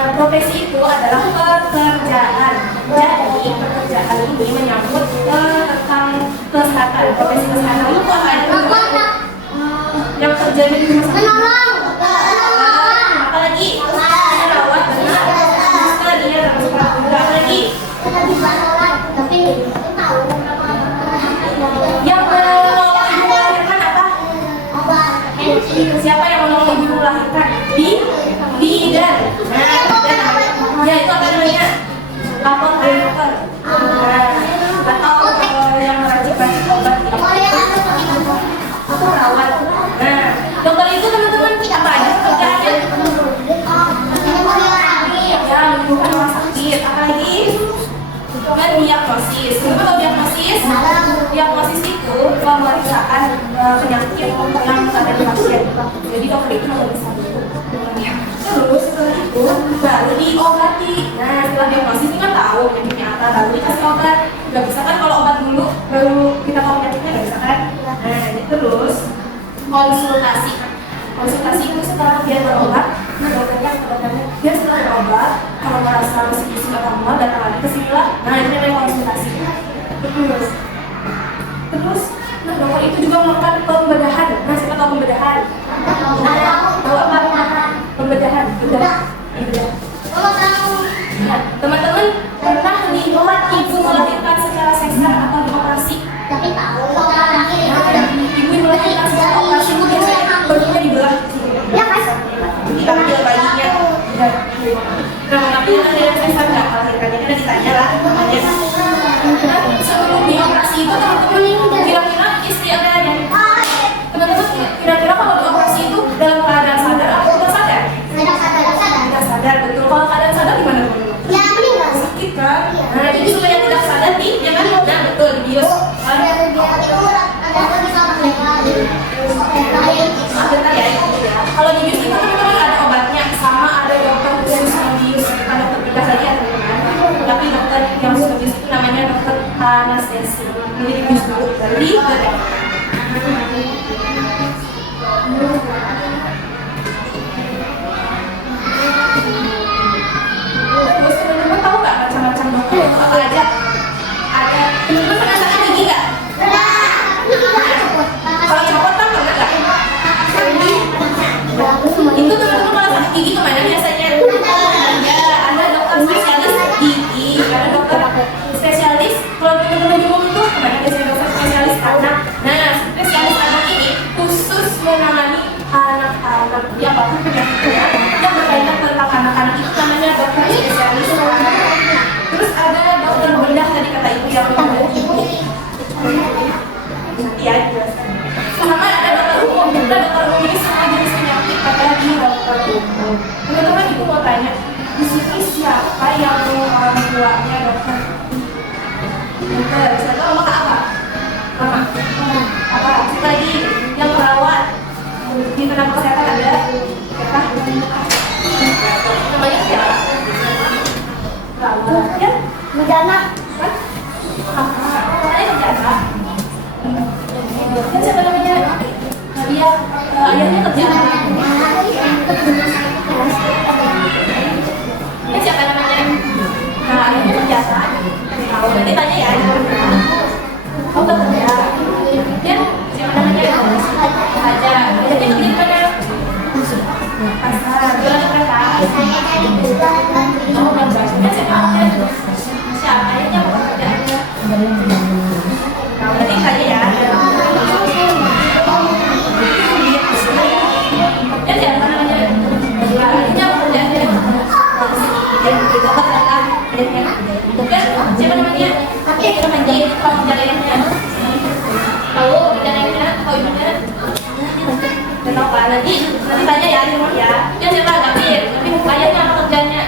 Nah, profesi itu adalah pekerjaan. Jadi pekerjaan ini menyangkut tentang kesehatan. Profesi kesehatan itu apa? Yang kerja di rumah sakit. Apalagi perawat, benar. Suster, dia termasuk perawat juga. Apalagi yang menolong ibu melahirkan apa? Siapa yang menolong ibu melahirkan? Bidan. Nah, ya itu apa namanya? Apoteker. Atau yang meracik-racik obat. Itu perawat. Nah, dokter itu teman-teman apa aja pekerjaannya? Ya, menyembuhkan rumah sakit. Apalagi? Kan diagnosis. Kenapa tahu diagnosis? Diagnosis itu pemeriksaan penyakit yang ada di pasien. Jadi dokter itu memeriksa dulu. Terus setelah itu baru diobati. Nah, setelah diagnosis ini kan tahu penyakitnya apa, baru dikasih obat. Gak bisa kan kalau obat dulu baru kita tahu penyakitnya, gak bisa kan? Nah, terus konsultasi. Konsultasi itu setelah dia berobat, dia setelah berobat, kalau merasa masih nggak normal, datang lagi ke sini lah. Nah, itu namanya konsultasi. Terus, nah dokter itu juga melakukan pembedahan. Nah, siapa tahu pembedahan? Tahu apa? Pembedahan. Bedah. Nah, teman-teman pernah lihat ibu melahirkan secara sesar atau dioperasi? Ibu melahirkan secara operasi itu biasanya bentuknya dibelah. Diambil bayinya. Nah, tapi ada yang sesar nggak melahirkannya? Kita ditanya lah. Nah, sebelum dioperasi itu teman-teman kira-kira istri ada yang teman-teman kira-kira kalau dioperasi itu dalam keadaan sadar atau tidak sadar? Tidak sadar, betul. Kalau keadaan sadar gimana? Sakit kan? Nah, jadi supaya tidak sadar nih, ya kan? Nah, betul, dibius. Bentar ya, kalau dibius itu teman-teman ada obatnya, sama ada dokter khusus membius, bukan dokter bedah lagi ya teman-teman. Tapi dokter yang khusus membius itu namanya dokter anestesi. Jadi dibius dulu, dari bedah. Terus teman-teman tahu nggak macam-macam dokter itu apa aja? Ada, teman-teman pernah sakit gigi nggak? Kalau copot kan pernah nggak? Itu teman-teman kalau sakit gigi kemana biasanya? Ada dokter spesialis gigi, ada dokter spesialis. Kalau teman-teman bingung itu kemana biasanya dokter spesialis anak? Nah, spesialis anak ini khusus menangani anak-anak yang apapun penyakitnya yang berkaitan tentang anak-anak itu namanya dokter spesialis. Terus ada dokter bedah tadi kata ibu yang bedah ibu. Iya, sama ada dokter umum. Kita dokter umum ini semua jenis penyakit apalagi dokter umum. Teman-teman ibu mau tanya, di sini siapa yang orang tuanya dokter? Dokter, saya tahu mama apa? Mama. Apa? Siapa lagi yang perawat? Di tenaga kesehatan ada siapa? Namanya siapa? Perawat ya? Mujana. Kan? Saya Mujana. Kan siapa namanya? Dia ayahnya kerja. Kan siapa namanya? Nah, ayahnya kerja. Tahu nanti tanya ya. Oh, kerja. Dia siapa namanya? Aja. Jadi kerja di mana? Pasar. Jualan kereta. Oh, kan siapa namanya? Siapa ayahnya apa kerjaannya? Tahu nanti tanya ya. Siapa namanya? Itu menjadi penjelasannya. Tahu bidananya atau ibunya? Tidak tahu kan? Nanti tanya ya di rumah ya. Dia siapa? Gapir. Tapi ayahnya apa kerjanya?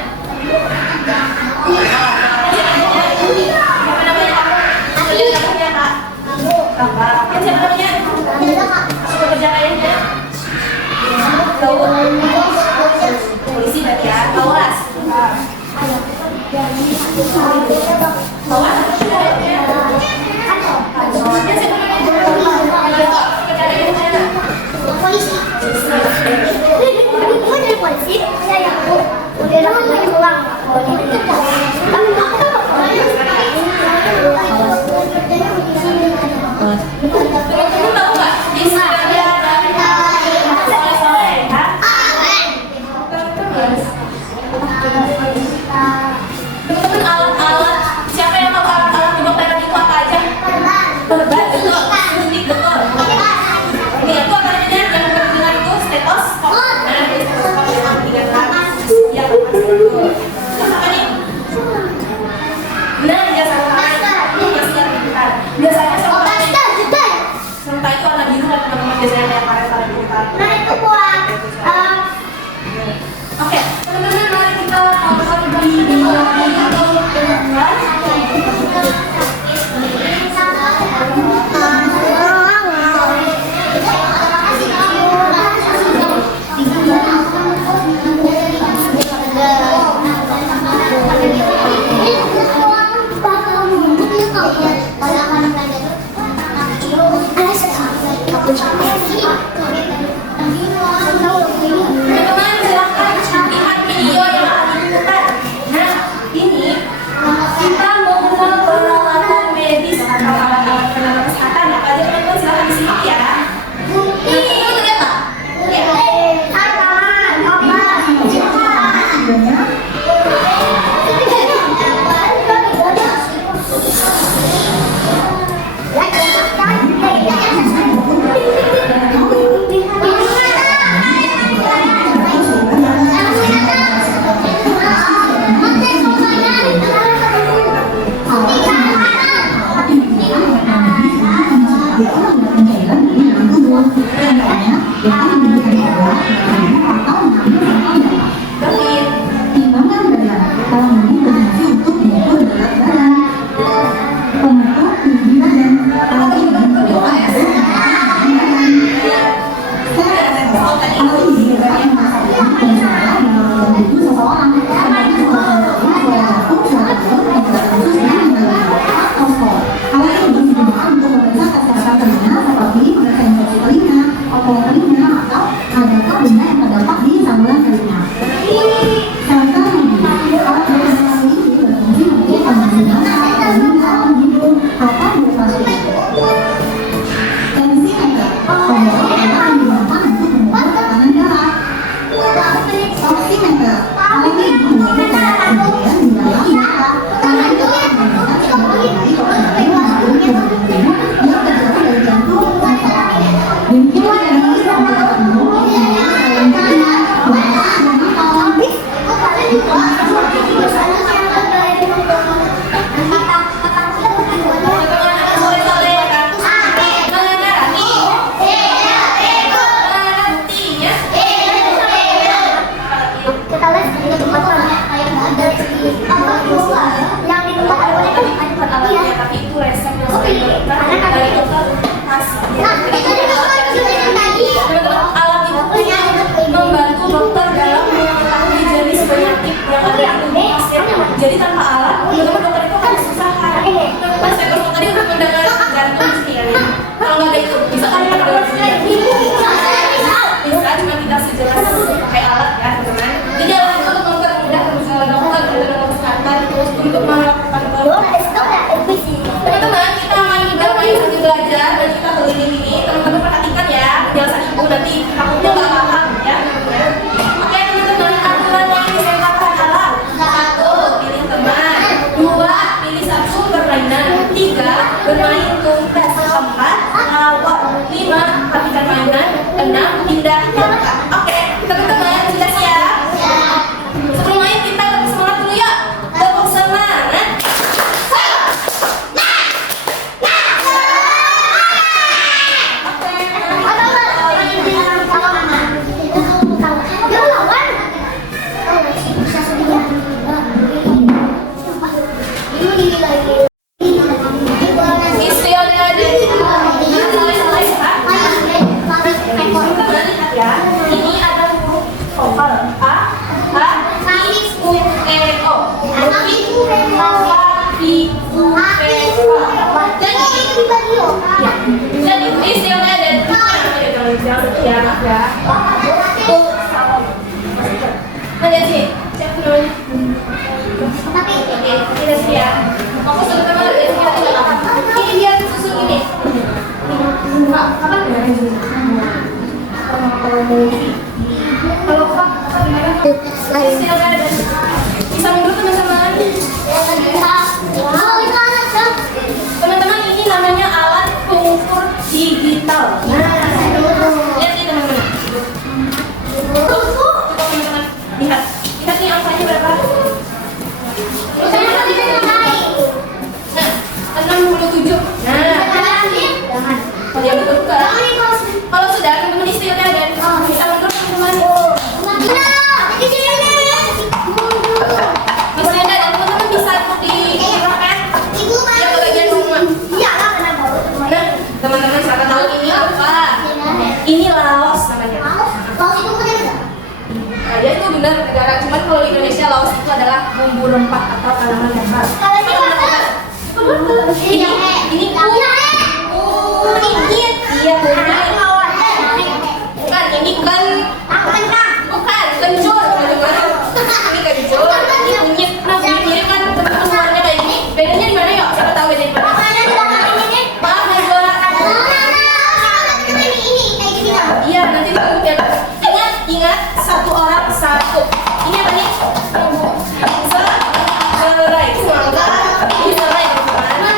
Siapa namanya? Dia namanya Kak. Kakak. Siapa namanya? Pekerjaan ayahnya? Tahu? Polisi berarti ya. Awas. Polisi. Polisi. Saya yang Jadi tanpa alat, teman-teman dokter itu akan kesusahan. Kan saya kalau tadi udah mendengar jantung sendiri. Kalau nggak ada itu, bisa kan kita dengar sendiri. Bisa, cuma tidak sejelas pakai alat ya, teman-teman. Jadi alat itu untuk mempermudah misalnya dokter dan kesehatan untuk melakukan teman-teman, kita akan bermain sambil belajar dan kita keliling ini. Teman-teman perhatikan ya penjelasan ibu, nanti takutnya nggak paham ya. Oke teman-teman, aturan yang disediakan adalah 1. Pilih teman, 2. Pilih satu permainan, 3. Bermain tumpes, 4. Lawak, 5. Perhatikan mainan, 6. Pindah tempat. Oke teman-teman, sudah siap? Sebelum main kita lebih semangat dulu ya. Lebih semangat. Ini ada huruf vokal A, I, U, E, O. Jadi istilahnya ada ya, lihat sih, siapa namanya? Oke, kita siap. Aku sudah teman dari sini ini dia susun ini. Apa gimana susun? Kalau apa gimana? Istilahnya ada. Bisa mundur teman-teman. Teman-teman, ini namanya alat pengukur digital. Lihat nih teman-teman. Teman-teman, lihat nih angkanya berapa? 67. Jangan. Ya betul kan? Kalau sudah teman-teman istilahnya ada. Bisa mundur teman-teman. Istilahnya ada teman-teman bisa diarahkan. Ya ke bagian rumah. Nah, teman-teman siapa tahu ini apa? Ini Laos namanya. Ya itu benar negara. Cuman kalau di Indonesia Laos itu adalah bumbu rempah atau tanaman dasar. Ini kunyit. Iya kunyit. Bukan ini kan. Bukan kencur teman-teman. Ini kencur. Ini kunyit. Nah kunyit kan teman-teman warnanya kayak gini. Bedanya di mana ya? Siapa tahu bedanya di mana? Maaf ya suara. Iya nanti tunggu ya. Ingat satu orang satu. Ini apa nih? Serai. Semoga ini serai teman-teman.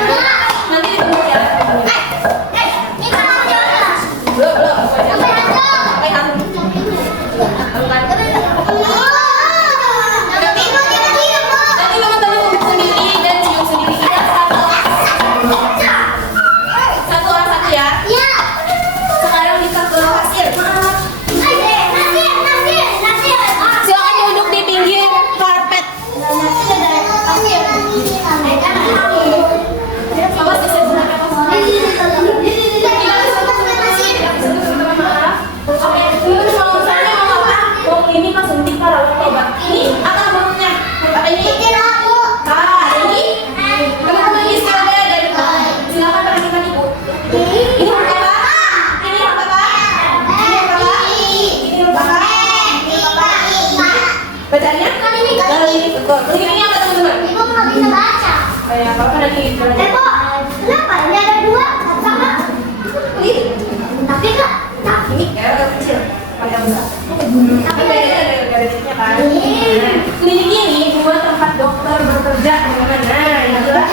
Nanti ditunggu ya. Belum. Sampai hantu. Nanti teman-teman ukur sendiri dan cium sendiri. Kita satu orang satu ya. Sekarang kita ke pasir. Silakan duduk di pinggir karpet. Awas bisa silakan. Oke, ini mau saya mau apa? Mau ini kan suntik kalau obat. Ini apa namanya? Apa ini? Ini teman-teman istilahnya dari silakan perhatikan ibu. Ini apa? Ini apa? Ini apa? Bacanya? Kalau ini betul. Ini apa teman-teman? Kayak apa ada di Kenapa? Ini ada 2 sama. ini? Tapi enggak. Ini ya kecil, pada besar. Tapi bedanya ada titiknya kan. Klinik ini buat tempat dokter bekerja teman-teman. Nah, ini adalah.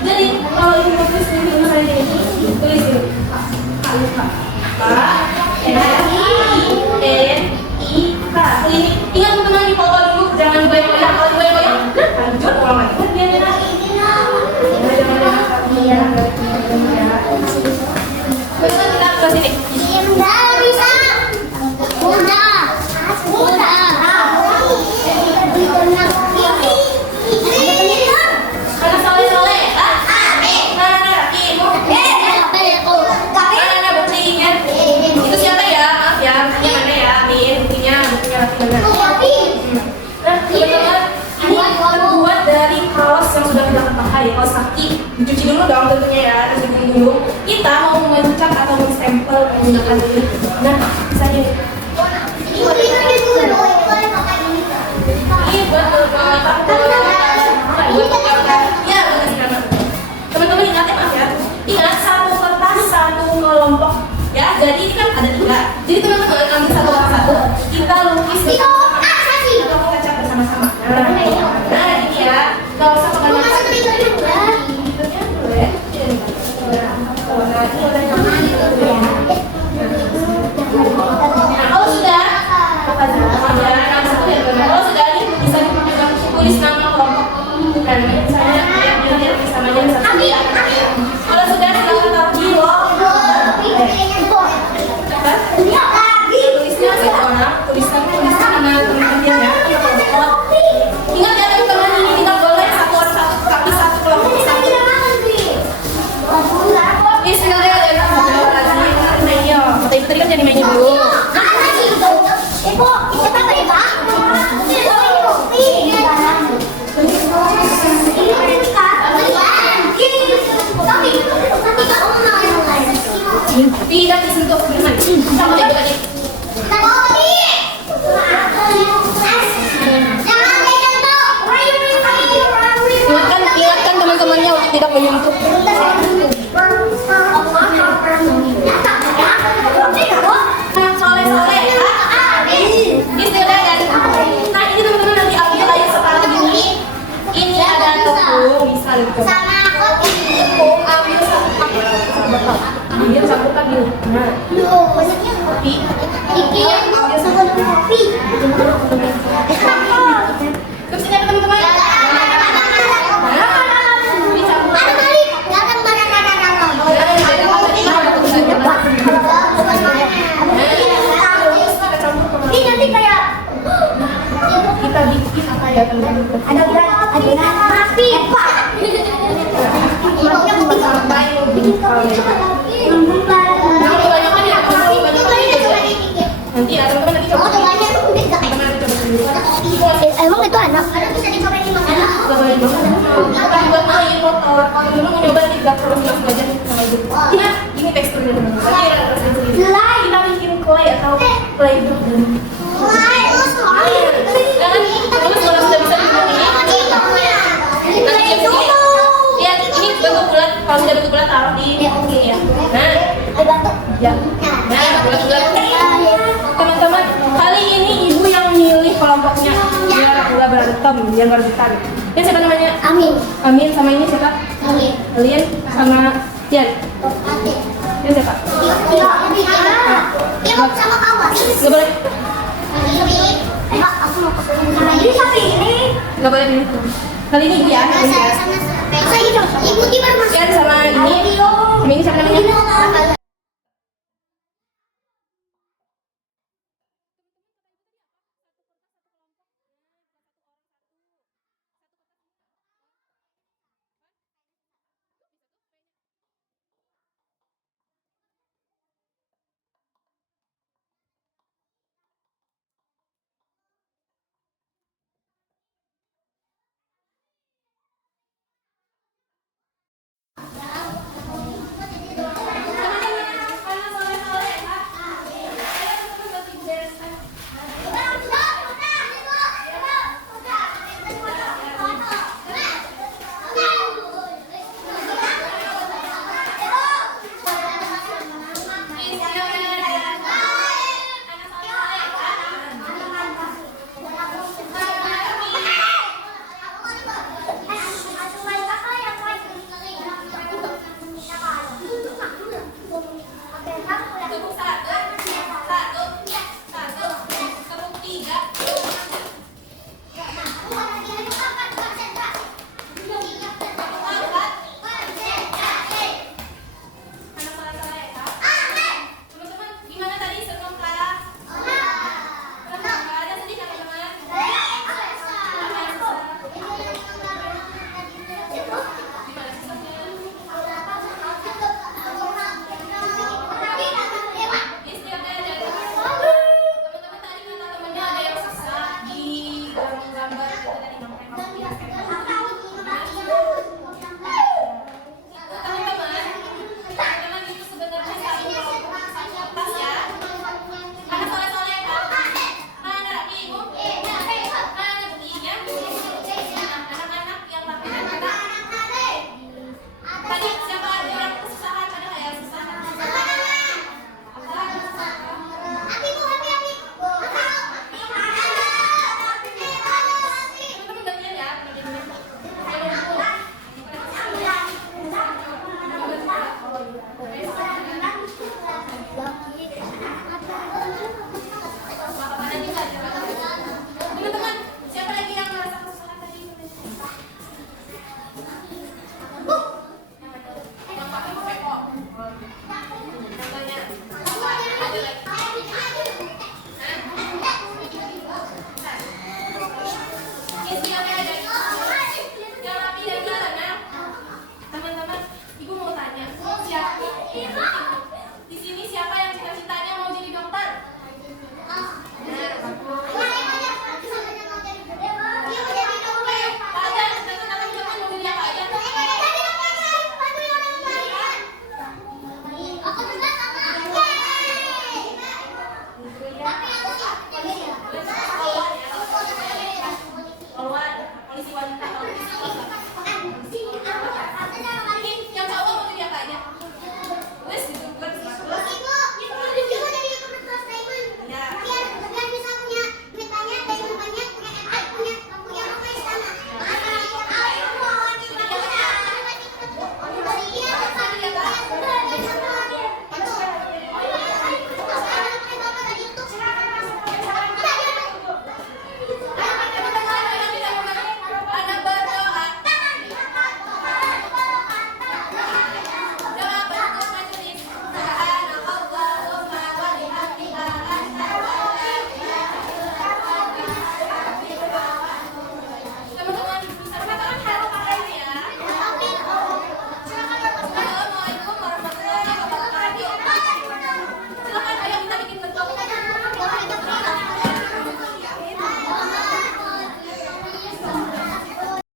Jadi kalau ini mau tulis ini misalnya ini, tulis ini. K. Klinik. Ingat teman-teman di foto dulu, jangan goyang-goyang. Kalau goyang-goyang, lanjut ulang lagi. Betul kita ke sini. Mana soleh-soleh? Mana rakimu? Mana buktinya? Itu siapa ya? Maaf ya, buktinya mana ya? Amin, buktinya laki mana? Nah, teman-teman, ini terbuat dari menggunakan ini. Nah, bisa ini. Ini buat Iya, teman-teman ingat ya, Mas ya. Ingat satu kertas satu kelompok ya. Jadi ini kan ada 3. Jadi teman-teman ambil satu kertas satu, kita lukis bersama-sama atau kita cat bersama-sama. Nah, ini ya. Gak usah pakai warna. Kalau sudah, kalau sudah ini bisa dipakai tulis nama kelompok. Bukan, misalnya dia namanya satu. Kalau sudah silakan taruh di tulisnya tuliskan nama teman-teman ya. Ingat ya teman-teman, ini kita boleh satu tapi satu kelompok satu. Bismillahirrahmanirrahim. Iya, tadi kan jadi mainnya dulu. Tidak disentuh benar. Sama adik-adik. Ingatkan teman-temannya untuk tidak menyentuh. Soleh-soleh ya. Istilah dan nah ini teman-teman nanti ambil aja seperti ini. Ini ada tepung, bisa gitu. Tepung ambil satu cup. Ambil satu cup dulu. Nah, kopi. Ambil satu kopi. Terus ini ada teman-teman. Kita bikin apa ya teman-teman? Ada api. Nanti ya teman-teman nanti coba. Emang itu anak bisa dicobain di mana? Buat main motor. Kalau dulu mau nyoba tidak terus langsung aja sama ibu. Ingat, ini teksturnya teman-teman. Kita bikin clay atau clay dough. Kalau sudah bentuk bulat taruh di ya. Nah, ya. Nah, bulat-bulat. Teman-teman, kali ini ibu yang milih kelompoknya biar nggak berantem, biar nggak rebutan. Ini siapa namanya? Amin sama ini siapa? Kalian sama Jan. Ini siapa? Iya, sama kawan. Nggak boleh. Aku mau ke ini. Nggak boleh pilih. Kali ini ibu ya. Ibu gimana? Jan sama ini. Sama ini siapa namanya?